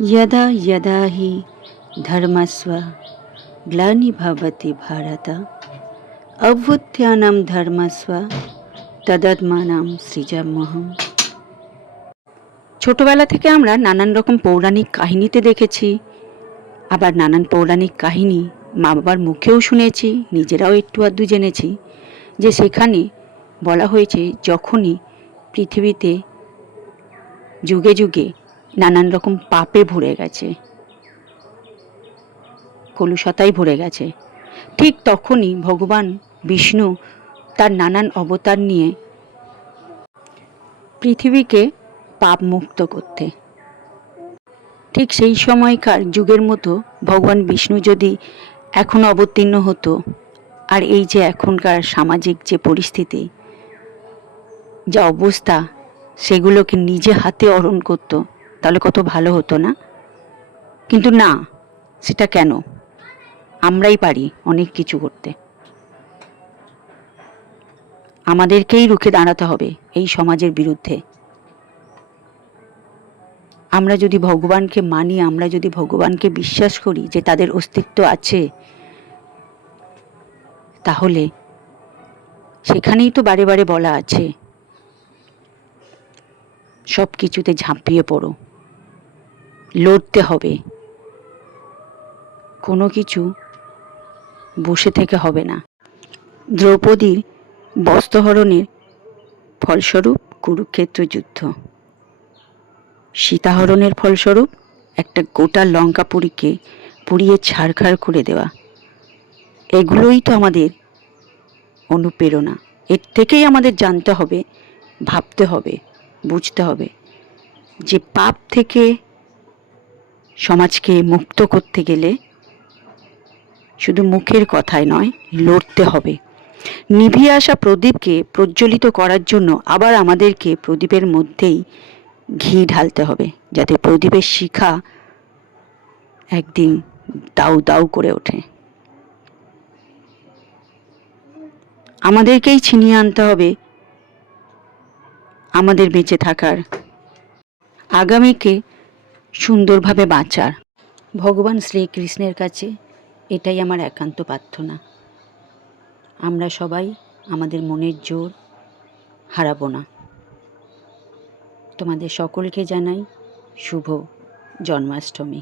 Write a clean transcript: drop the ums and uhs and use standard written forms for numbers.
यदा यदा हि धर्मस्व ग्लानिर्भवति भारत अभ्युत्थानं धर्मस्व तदात्मानं सृजाम्यहम्। ছোটবেলা থেকে আমরা নানান রকম পৌরাণিক কাহিনীতে দেখেছি, আবার নানান পৌরাণিক কাহিনী মা বাবার মুখেও শুনেছি, নিজেরাও একটু আধটু জেনেছি যে সেখানে বলা হয়েছে যখনই পৃথিবীতে যুগে যুগে নানান রকম পাপে ভরে গেছে, কলুষতায় ভরে গেছে, ঠিক তখনই ভগবান বিষ্ণু তার নানান অবতার নিয়ে পৃথিবীকে পাপ মুক্ত করতে। ঠিক সেই সময়কার যুগের মতো ভগবান বিষ্ণু যদি এখন অবতীর্ণ হতো, আর এই যে এখনকার সামাজিক যে পরিস্থিতি, যা অবস্থা, সেগুলোকে নিজে হাতে অরণ করত, তাহলে কত ভালো হতো না? কিন্তু না, সেটা কেন? আমরাই পারি অনেক কিছু করতে। আমাদেরকেই রুখে দাঁড়াতে হবে এই সমাজের বিরুদ্ধে। আমরা যদি ভগবানকে মানি, আমরা যদি ভগবানকে বিশ্বাস করি যে তাদের অস্তিত্ব আছে, তাহলে সেখানেই তো বারে বারে বলা আছে সব কিছুতে ঝাঁপিয়ে পড়ো, লড়তে হবে, কোনো কিছু বসে থেকে হবে না। দ্রৌপদীর বস্ত্রহরণের ফলস্বরূপ কুরুক্ষেত্র যুদ্ধ, সীতাহরণের ফলস্বরূপ একটা গোটা লঙ্কাপুরীকে পুড়িয়ে ছারখার করে দেওয়া। এগুলোই তো আমাদের অনুপ্রেরণা। এর থেকেই আমাদের জানতে হবে, ভাবতে হবে, বুঝতে হবে যে পাপ থেকে সমাজকে মুক্ত করতে গেলে শুধু মুখের কথায় নয়, লড়তে হবে। নিভিয়ে আসা প্রদীপকে প্রজ্বলিত করার জন্য আবার আমাদেরকে প্রদীপের মধ্যেই ঘি ঢালতে হবে, যাতে প্রদীপের শিখা একদিন দাউ দাউ করে ওঠে। আমাদেরকেই ছিনিয়ে আনতে হবে আমাদের বেঁচে থাকার, আগামীকে সুন্দরভাবে বাঁচার। ভগবান শ্রীকৃষ্ণের কাছে এটাই আমার একান্ত প্রার্থনা, আমরা সবাই আমাদের মনের জোর হারাবো না। তোমাদের সকলকে জানাই শুভ জন্মাষ্টমী।